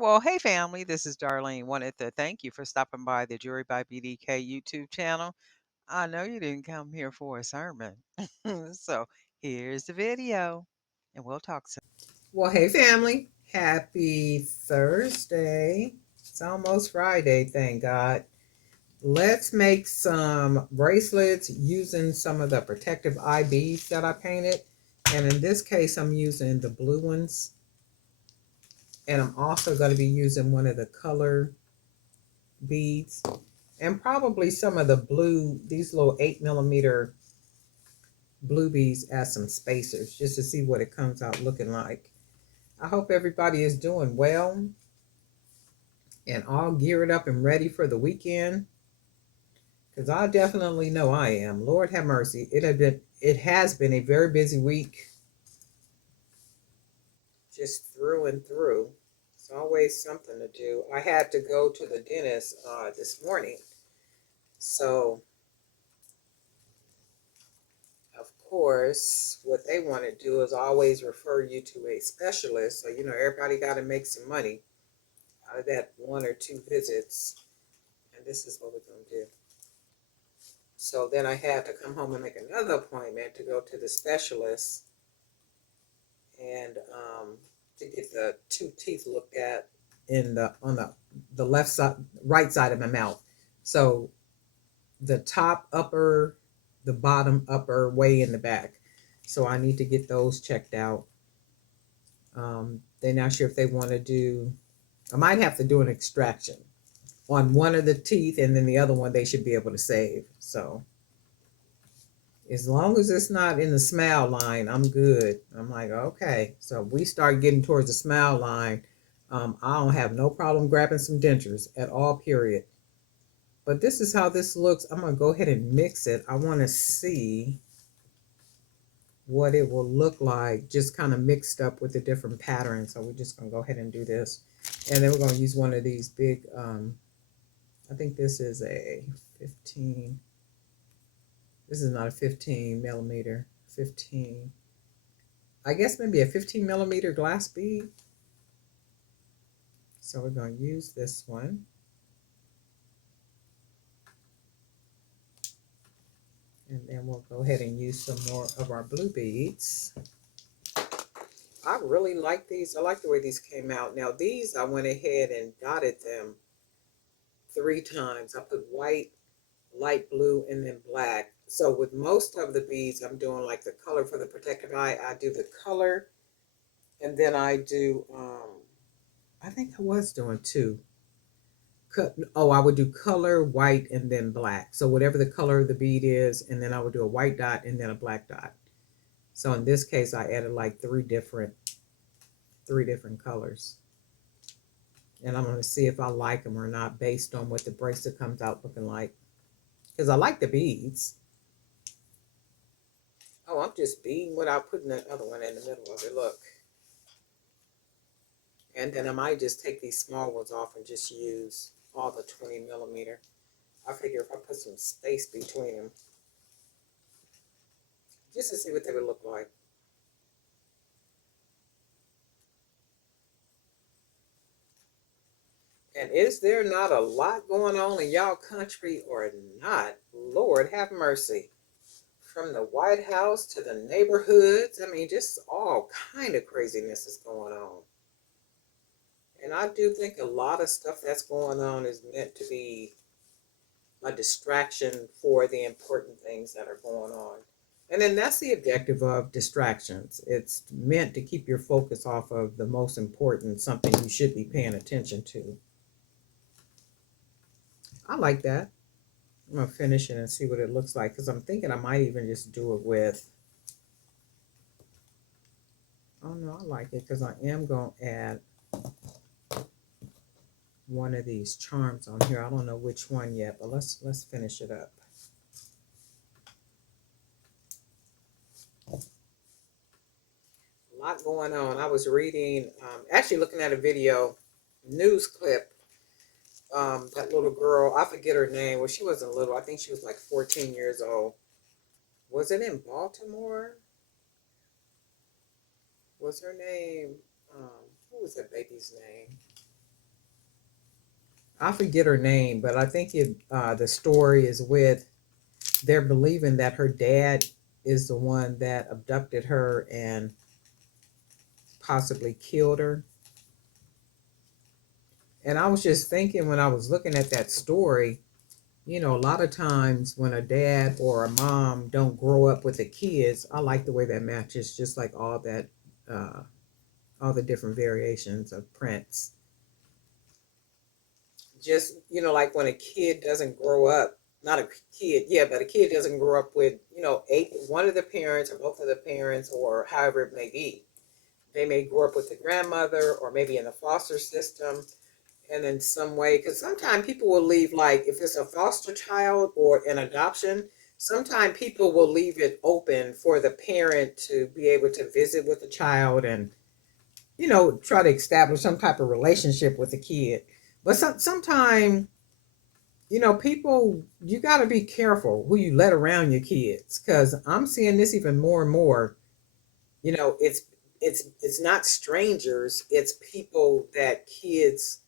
Well, hey family, this is Darlene. Wanted to thank you for stopping by the Jury by BDK YouTube channel. I know you didn't come here for a sermon. So here's the video, and we'll talk soon. Well, hey family, happy Thursday. It's almost Friday, thank God. Let's make some bracelets using some of the protective eye beads that I painted. And in this case, I'm using the blue ones. And I'm also going to be using one of the color beads. And probably some of the blue, these little 8mm blue beads as some spacers, just to see what it comes out looking like. I hope everybody is doing well and all geared up and ready for the weekend, because I definitely know I am. Lord have mercy. It has been a very busy week, just through and through. It's always something to do. I had to go to the dentist this morning, so of course what they want to do is always refer you to a specialist. So everybody got to make some money out of that one or two visits, and this is what we're going to do. So then I had to come home and make another appointment to go to the specialist and to get the two teeth looked at in the left side, right side of my mouth. So the top upper, the bottom upper, way in the back. So I need to get those checked out. They're not sure if they want to do. I might have to do an extraction on one of the teeth, and then the other one they should be able to save. So as long as it's not in the smile line, I'm good. I'm like, okay. So if we start getting towards the smile line, I don't have no problem grabbing some dentures at all, period. But this is how this looks. I'm going to go ahead and mix it. I want to see what it will look like, just kind of mixed up with the different patterns. So we're just going to go ahead and do this. And then we're going to use one of these big, I think this is a 15. This is not a 15mm. 15. I guess maybe a 15mm glass bead. So we're going to use this one. And then we'll go ahead and use some more of our blue beads. I really like these. I like the way these came out. Now these, I went ahead and dotted them 3 times. I put white, light blue, and then black. So with most of the beads, I'm doing like the color for the protective eye. I do the color, and then I do, I think I was doing two. I would do color, white, and then black. So whatever the color of the bead is, and then I would do a white dot and then a black dot. So in this case, I added like three different colors. And I'm going to see if I like them or not based on what the bracelet comes out looking like. Because I like the beads. Oh, I'm just beading without putting that other one in the middle of it. Look. And then I might just take these small ones off and just use all the 20mm. I figure if I put some space between them, just to see what they would look like. And is there not a lot going on in y'all country or not? Lord have mercy. From the White House to the neighborhoods, I mean, just all kind of craziness is going on. And I do think a lot of stuff that's going on is meant to be a distraction for the important things that are going on. And then that's the objective of distractions. It's meant to keep your focus off of the most important, something you should be paying attention to. I like that. I'm going to finish it and see what it looks like, because I'm thinking I might even just do it with, oh no, I like it, because I am going to add one of these charms on here. I don't know which one yet, but let's finish it up. A lot going on. I was reading, actually looking at a video, news clip. That little girl, I forget her name. Well, she wasn't little. I think she was like 14 years old. Was it in Baltimore? Was her name, what was that baby's name? I forget her name, but I think the story is with they're believing that her dad is the one that abducted her and possibly killed her. And I was just thinking when I was looking at that story, a lot of times when a dad or a mom don't grow up with the kids, I like the way that matches, just like uh, all the different variations of prints. Just, like when a kid doesn't grow up, not a kid, yeah, but a kid doesn't grow up with, one of the parents or both of the parents or however it may be. They may grow up with the grandmother or maybe in the foster system and in some way, because sometimes people will leave, like if it's a foster child or an adoption, sometimes people will leave it open for the parent to be able to visit with the child and try to establish some type of relationship with the kid. But sometimes, people, you got to be careful who you let around your kids, because I'm seeing this even more and more. It's not strangers, it's people that kids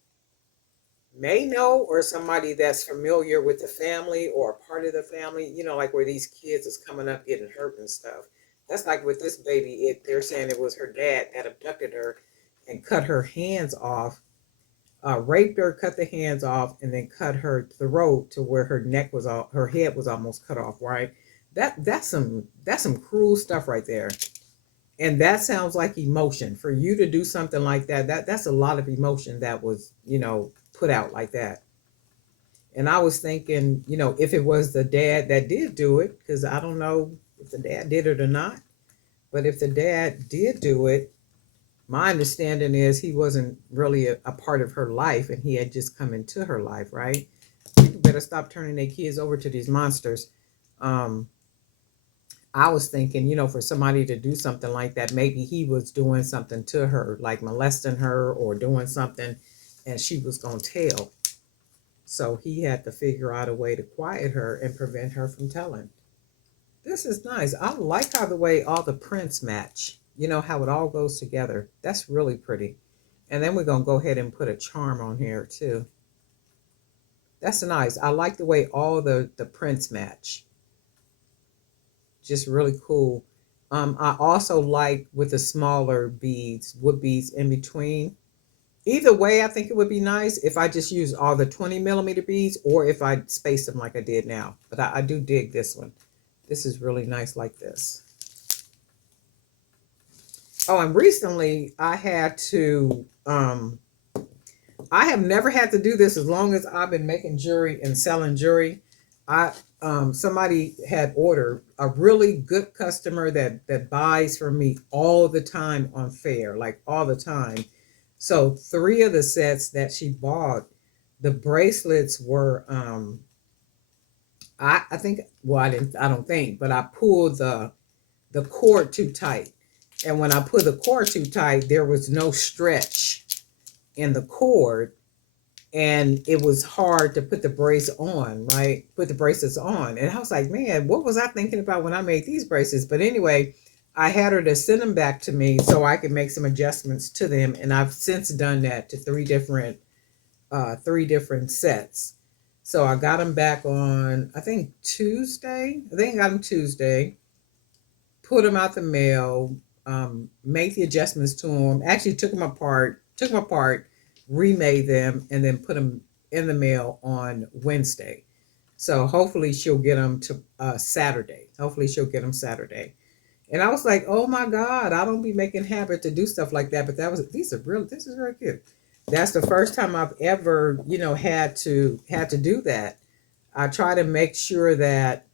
may know, or somebody that's familiar with the family or a part of the family, like where these kids is coming up getting hurt and stuff. That's like with this baby, they're saying it was her dad that abducted her and cut her hands off, raped her, cut the hands off, and then cut her throat to where her neck was all, her head was almost cut off. Right? That's some cruel stuff right there. And that sounds like emotion for you to do something like that. That's a lot of emotion that was put out like that. And I was thinking, if it was the dad that did do it, because I don't know if the dad did it or not, but if the dad did do it, my understanding is he wasn't really a part of her life and he had just come into her life, right? People better stop turning their kids over to these monsters. Um, I was thinking, for somebody to do something like that, maybe he was doing something to her, like molesting her or doing something, and she was going to tell. So he had to figure out a way to quiet her and prevent her from telling. This is nice. I like how the way all the prints match. How it all goes together. That's really pretty. And then we're going to go ahead and put a charm on here too. That's nice. I like the way all the prints match. Just really cool. I also like with the smaller beads, wood beads in between. Either way, I think it would be nice if I just use all the 20 millimeter beads or if I space them like I did now. But I do dig this one. This is really nice like this. Oh, and recently I have never had to do this as long as I've been making jewelry and selling jewelry. I Somebody had ordered, a really good customer that buys from me all the time on Fair, like all the time. So three of the sets that she bought, the bracelets were I think, well, I don't think, but I pulled the cord too tight. And when I put the cord too tight, there was no stretch in the cord, and it was hard to put the brace on, right? Put the braces on. And I was like, man, what was I thinking about when I made these braces? But anyway, I had her to send them back to me so I could make some adjustments to them. And I've since done that to three different sets. So I got them back on, I think Tuesday. I think I got them Tuesday. Put them out the mail. Made the adjustments to them. Actually took them apart, remade them, and then put them in the mail on Wednesday. So hopefully she'll get them to Saturday. Hopefully she'll get them Saturday. And I was like, oh my God, I don't be making habit to do stuff like that. But this is very cute. That's the first time I've ever, had to do that. I try to make sure that,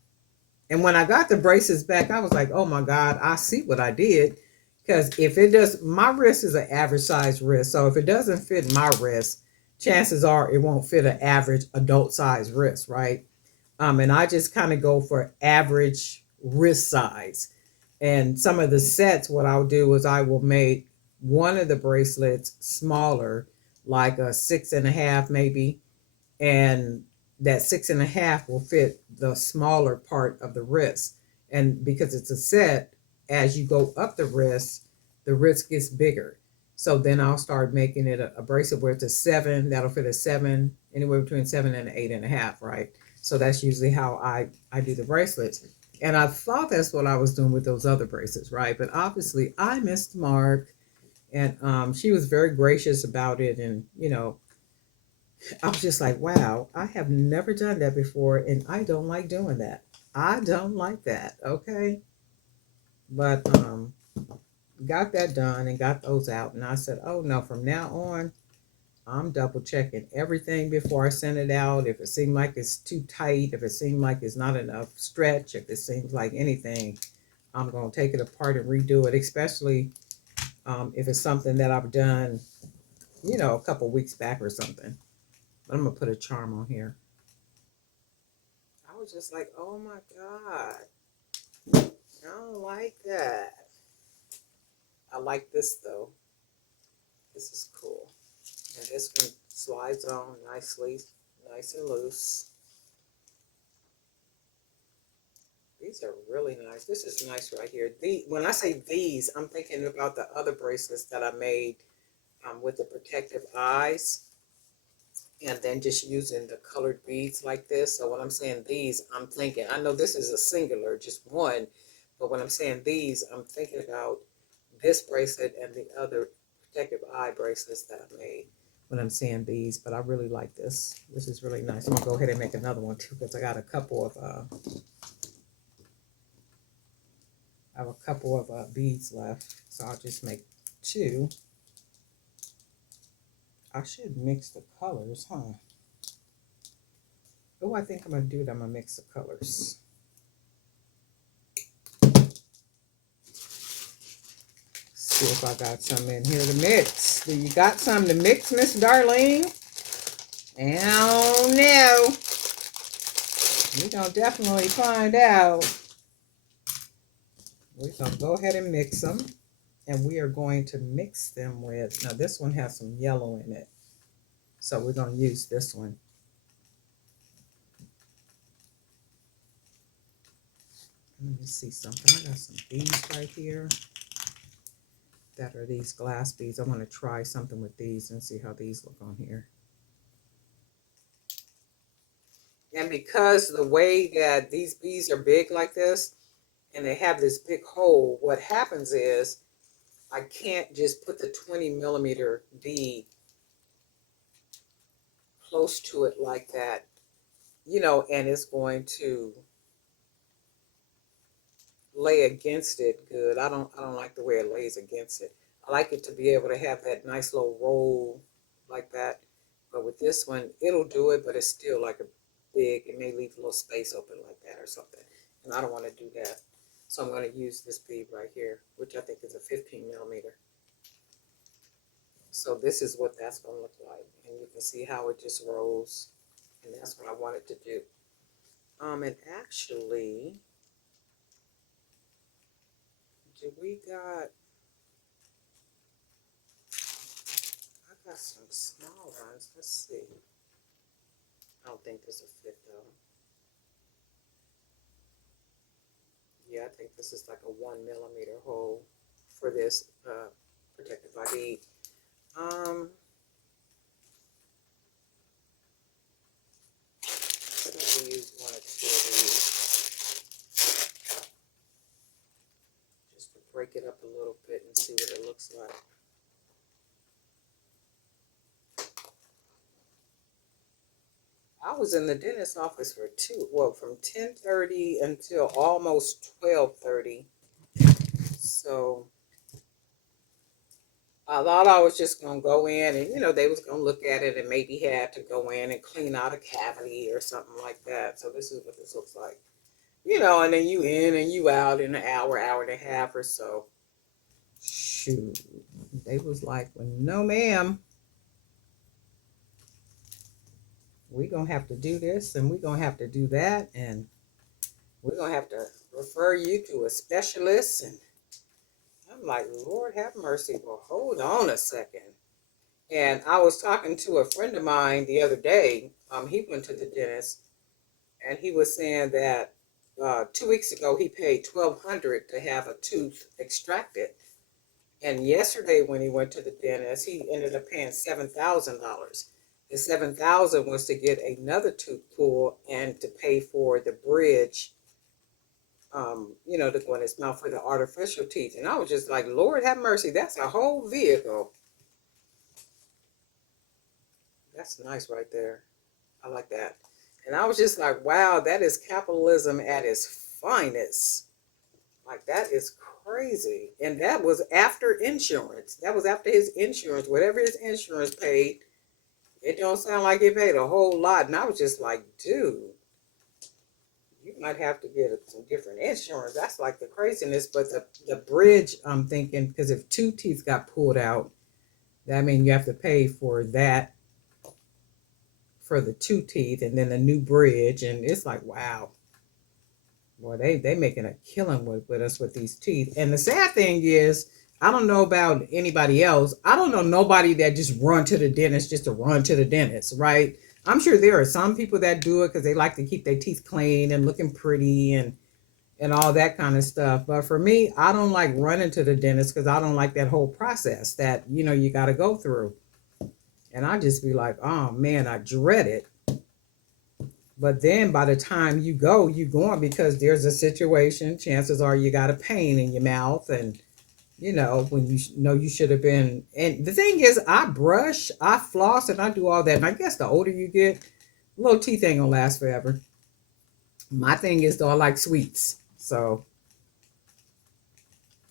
and when I got the braces back, I was like, oh my God, I see what I did. Because if it does, my wrist is an average size wrist. So if it doesn't fit my wrist, chances are it won't fit an average adult size wrist, right? And I just kind of go for average wrist size. And some of the sets, what I'll do is I will make one of the bracelets smaller, like a 6.5 maybe, and that 6.5 will fit the smaller part of the wrist. And because it's a set, as you go up the wrist gets bigger. So then I'll start making it a bracelet where it's a 7. That'll fit a 7, anywhere between 7 and 8.5, right? So that's usually how I do the bracelets. And I thought that's what I was doing with those other bracelets, right? But obviously I missed the mark, and she was very gracious about it. And I was just like, wow, I have never done that before, and I don't like doing that. I don't like that. Okay, but got that done and got those out, and I said, oh no, from now on, I'm double checking everything before I send it out. If it seems like it's too tight, if it seems like it's not enough stretch, if it seems like anything, I'm gonna take it apart and redo it, especially if it's something that I've done, a couple weeks back or something. But I'm gonna put a charm on here. I was just like, oh my God, I don't like that. I like this though. This is cool. And this one slides on nicely, nice and loose. These are really nice. This is nice right here. When I say these, I'm thinking about the other bracelets that I made with the protective eyes, and then just using the colored beads like this. So when I'm saying these, I'm thinking, I know this is a singular, just one, but when I'm saying these, I'm thinking about this bracelet and the other protective eye bracelets that I made when I'm saying these. But I really like this. This is really nice. I'm gonna go ahead and make another one too, because I have a couple of beads left. So I'll just make two. I should mix the colors, huh? Oh, I think I'm gonna do it. I'm gonna mix the colors. See if I got some in here to mix. Do you got some to mix, Miss Darlene? Oh no. We're gonna definitely find out. We're gonna go ahead and mix them. And we are going to mix them with, now this one has some yellow in it. So we're gonna use this one. Let me see something. I got some beads right here that are these glass beads. I want to try something with these and see how these look on here. And because the way that these beads are big like this, and they have this big hole, what happens is I can't just put the 20 millimeter bead close to it like that, and it's going to lay against it good. I don't like the way it lays against it. I like it to be able to have that nice little roll like that. But with this one, it'll do it, but it's still like a big, it may leave a little space open like that or something. And I don't want to do that. So I'm going to use this bead right here, which I think is a 15 millimeter. So this is what that's going to look like. And you can see how it just rolls. And that's what I wanted to do. And actually, I got some small ones. Let's see. I don't think this will fit though. Yeah, I think this is like a 1 millimeter hole for this protective ID. I'm gonna use one or two of these just to break it up a little bit and see what it looks like. I was in the dentist's office from 10:30 until almost 12:30. So I thought I was just gonna go in and they was gonna look at it and maybe had to go in and clean out a cavity or something like that. So this is what this looks like. And then you in and you out in an hour, hour and a half or so. Shoot. They was like, well, no ma'am. We're gonna have to do this and we're gonna have to do that, and we're gonna have to refer you to a specialist. And I'm like, Lord have mercy. Well, hold on a second. And I was talking to a friend of mine the other day. He went to the dentist, and he was saying that 2 weeks ago he paid $1,200 to have a tooth extracted. And yesterday, when he went to the dentist, he ended up paying $7,000. The 7,000 was to get another tooth pulled and to pay for the bridge, to go in his mouth for the artificial teeth. And I was just like, Lord have mercy, that's a whole vehicle. That's nice right there. I like that. And I was just like, wow, that is capitalism at its finest. Like, that is crazy. And that was after insurance. That was after his insurance. Whatever his insurance paid, it don't sound like it paid a whole lot. And I was just like, dude, you might have to get some different insurance. That's like the craziness. But the bridge, I'm thinking, because if two teeth got pulled out, that means you have to pay for that, for the two teeth, and then a new bridge. And it's like, wow. Boy, they making a killing with us with these teeth. And the sad thing is, I don't know about anybody else. I don't know nobody that just run to the dentist just to run to the dentist, right? I'm sure there are some people that do it because they like to keep their teeth clean and looking pretty and all that kind of stuff. But for me, I don't like running to the dentist because I don't like that whole process that you got to go through. And I just be like, oh man, I dread it. But then by the time you go, you're going because there's a situation. Chances are you got a pain in your mouth, and when you know you should have been. And the thing is, I brush, I floss, and I do all that. And I guess the older you get, little teeth ain't gonna last forever. My thing is though, I like sweets, so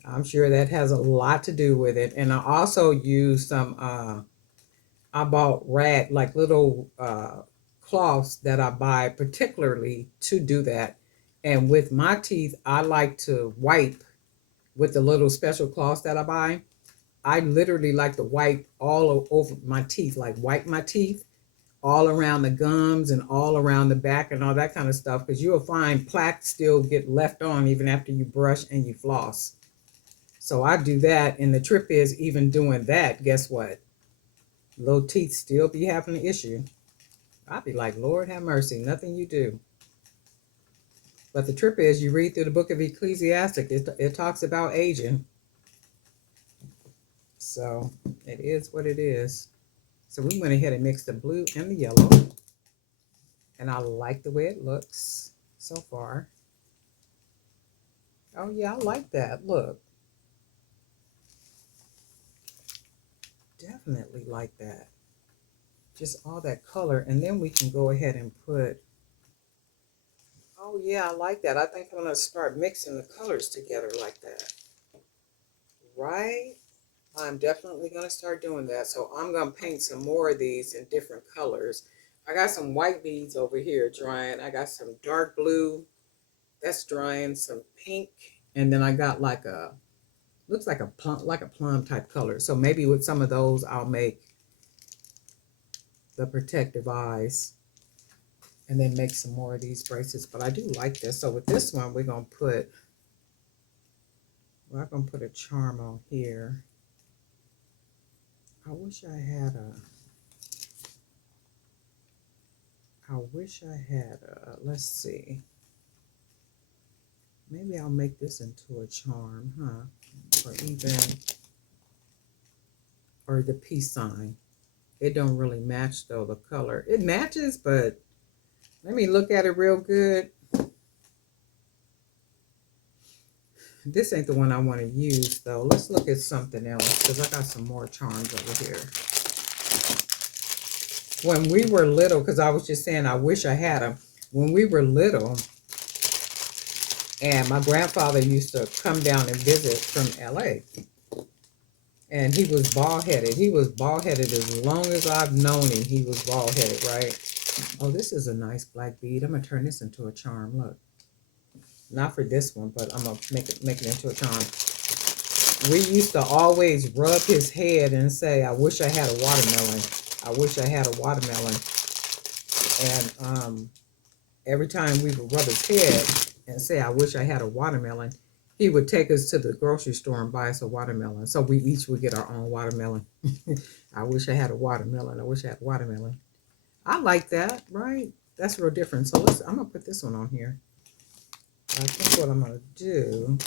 I'm sure that has a lot to do with it. And I also use some. I bought like little cloths that I buy particularly to do that. And with my teeth, I like to wipe with the little special cloths that I buy. I literally like to wipe all over my teeth, like wipe my teeth all around the gums and all around the back and all that kind of stuff, because you'll find plaque still get left on even after you brush and you floss. So I do that, and the trip is even doing that, guess what? Little teeth still be having an issue. I'd be like, Lord have mercy, nothing you do. But the trip is, you read through the book of Ecclesiastic, it talks about aging. So it is what it is. So we went ahead and mixed the blue and the yellow. And I like the way it looks so far. Oh yeah, I like that. Look. Definitely like that. Just all that color. And then we can go ahead and put, oh yeah, I like that. I think I'm going to start mixing the colors together like that. Right? I'm definitely going to start doing that. So I'm going to paint some more of these in different colors. I got some white beads over here drying. I got some dark blue. That's drying. Some pink. And then I got like a, looks like a plum type color. So maybe with some of those, I'll make the protective eyes and then make some more of these bracelets. But I do like this. So with this one, we're going to put, well, I'm going to put a charm on here. I wish I had let's see. Maybe I'll make this into a charm, huh? Or even, or the peace sign. It don't really match though, the color. It matches, but let me look at it real good. This ain't the one I want to use though. Let's look at something else because I got some more charms over here. When we were little, because I was just saying I wish I had them. When we were little, and my grandfather used to come down and visit from LA. And he was bald headed. He was bald headed as long as I've known him. He was bald headed, right? Oh, this is a nice black bead. I'm gonna turn this into a charm. Look, not for this one, but I'm gonna make it into a charm. We used to always rub his head and say, "I wish I had a watermelon. I wish I had a watermelon." And every time we would rub his head and say, "I wish I had a watermelon," he would take us to the grocery store and buy us a watermelon. So we each would get our own watermelon. I wish I had a watermelon. I wish I had a watermelon. I like that, right? That's real different. So I'm going to put this one on here. I think what I'm going to do,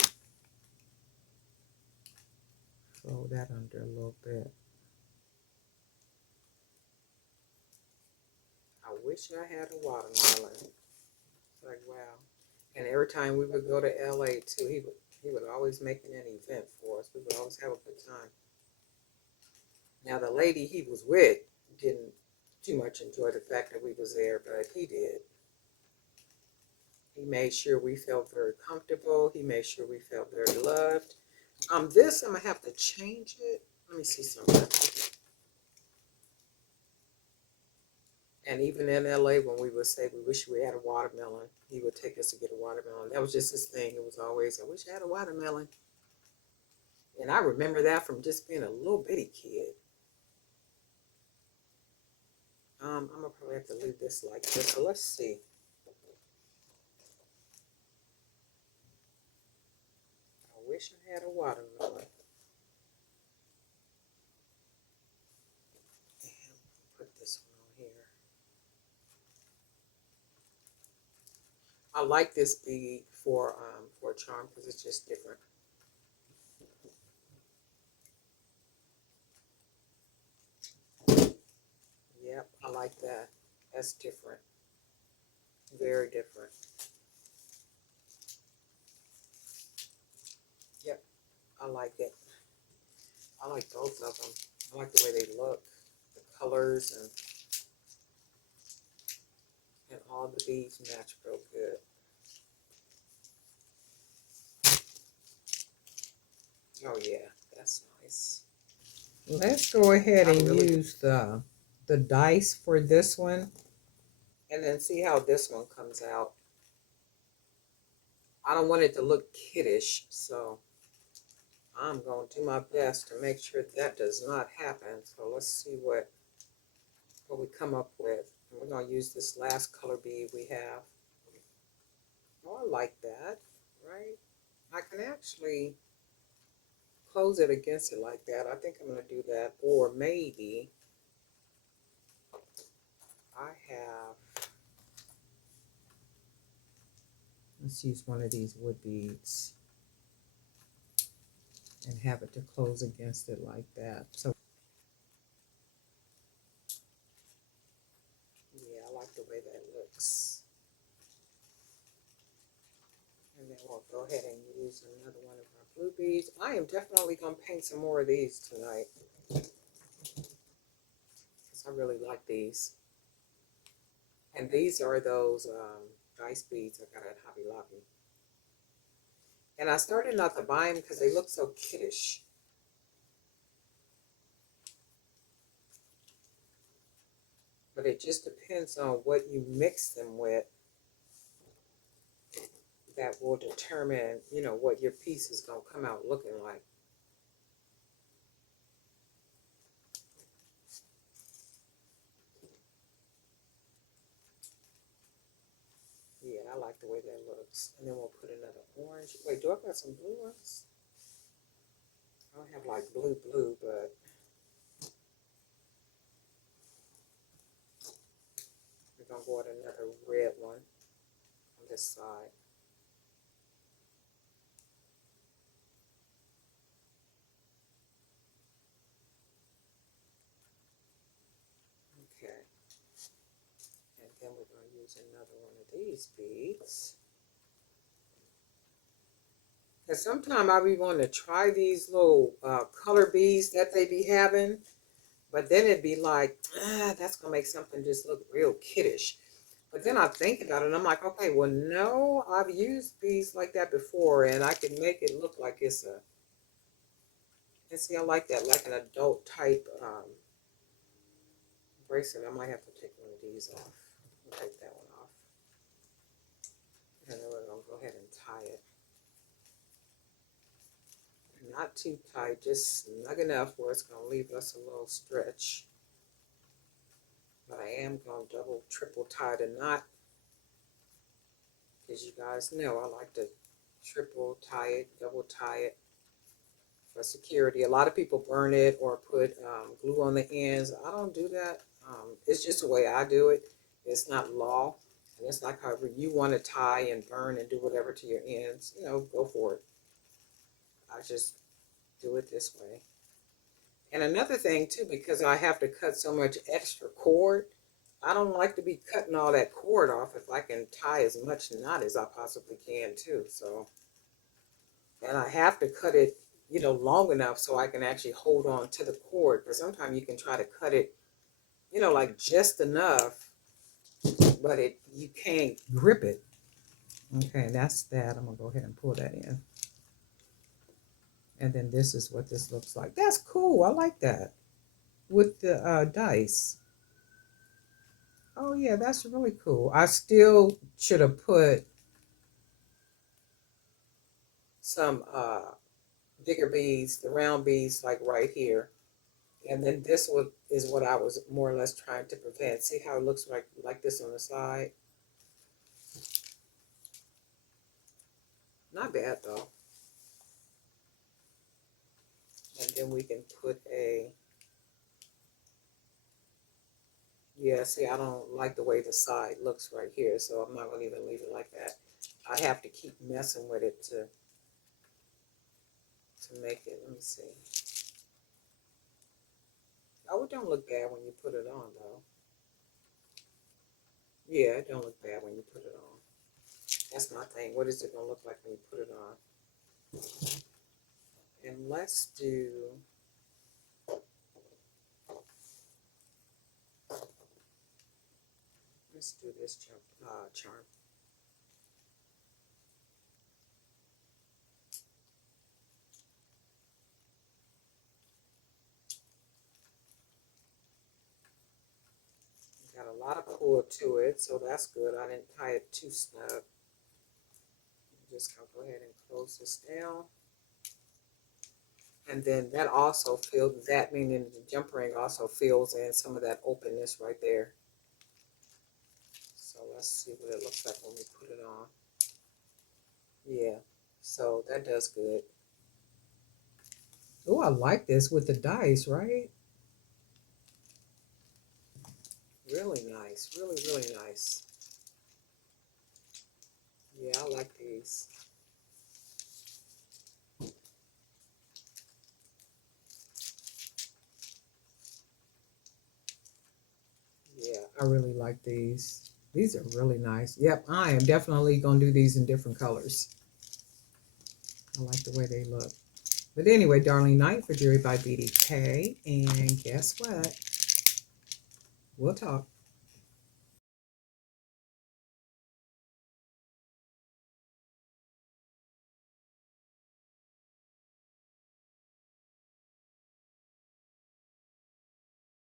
Throw that under a little bit. I wish I had a watermelon. It's like, wow. And every time we would go to LA too, he would always make an event for us. We would always have a good time. Now the lady he was with didn't too much enjoy the fact that we was there, but he did. He made sure we felt very comfortable. He made sure we felt very loved. This I'm gonna have to change it. Let me see something. And even in LA, when we would say we wish we had a watermelon, he would take us to get a watermelon. That was just his thing. It was always, I wish I had a watermelon. And I remember that from just being a little bitty kid. I'm gonna probably have to leave this like this. So let's see. I wish I had a watermelon. And put this one on here. I like this bead for a charm because it's just different. Yep, I like that. That's different. Very different. Yep, I like it. I like both of them. I like the way they look, the colors, and all the beads match real good. Oh yeah, that's nice. Let's go ahead and use the dice for this one, and then see how this one comes out. I don't want it to look kiddish, so I'm going to do my best to make sure that does not happen. So let's see what we come up with. And we're going to use this last color bead we have. Oh, I like that, right? I can actually close it against it like that. I think I'm going to do that. Or maybe I have, let's use one of these wood beads and have it to close against it like that. So yeah, I like the way that looks. And then we'll go ahead and use another one of our blue beads. I am definitely going to paint some more of these tonight, because I really like these. And these are those dice beads I got at Hobby Lobby. And I started not to buy them because they look so kiddish. But it just depends on what you mix them with that will determine, what your piece is going to come out looking like. Yeah, I like the way that looks. And then we'll put another orange. Wait, do I got some blue ones? I don't have like blue, but we're going to go with another red one on this side. Okay. And then we're going to use another one of these beads. And sometimes I be wanting to try these little color beads that they be having, but then it'd be like, that's going to make something just look real kiddish. But then I think about it, and I'm like, okay, well, no, I've used beads like that before, and I can make it look like it's and see, I like that, like an adult type bracelet. I might have to take one of these off. I'll take that one off. And then we're going to go ahead and tie it. Not too tight, just snug enough where it's going to leave us a little stretch. But I am going to double, triple tie the knot. As you guys know, I like to triple tie it, double tie it for security. A lot of people burn it or put glue on the ends. I don't do that. It's just the way I do it. It's not law. And it's like however you want to tie and burn and do whatever to your ends, go for it. I just do it this way. And another thing too, because I have to cut so much extra cord, I don't like to be cutting all that cord off if I can tie as much knot as I possibly can too. So, and I have to cut it, long enough so I can actually hold on to the cord. Because sometimes you can try to cut it, like just enough, but you can't grip it. Okay, that's that. I'm gonna go ahead and pull that in. And then this is what this looks like. That's cool. I like that with the dice. Oh yeah, that's really cool. I still should have put some bigger beads, the round beads, like right here. And then this one is what I was more or less trying to prevent. See how it looks like this on the side? Not bad though. And then we can put yeah, see, I don't like the way the side looks right here, so I'm not going to even leave it like that. I have to keep messing with it to make it. Let me see. Oh, it don't look bad when you put it on, though. Yeah, it don't look bad when you put it on. That's my thing. What is it going to look like when you put it on? And let's do this charm. Got a lot of pull to it, so that's good. I didn't tie it too snug. Just gonna go ahead and close this down. And then that also fills, that meaning the jump ring also fills in some of that openness right there. So let's see what it looks like when we put it on. Yeah, so that does good. Oh, I like this with the dice, right? Really nice, really, really nice. Yeah, I like these. Yeah, I really like these. These are really nice. Yep, I am definitely going to do these in different colors. I like the way they look. But anyway, Darling Night for Jewelry by BDK. And guess what? We'll talk.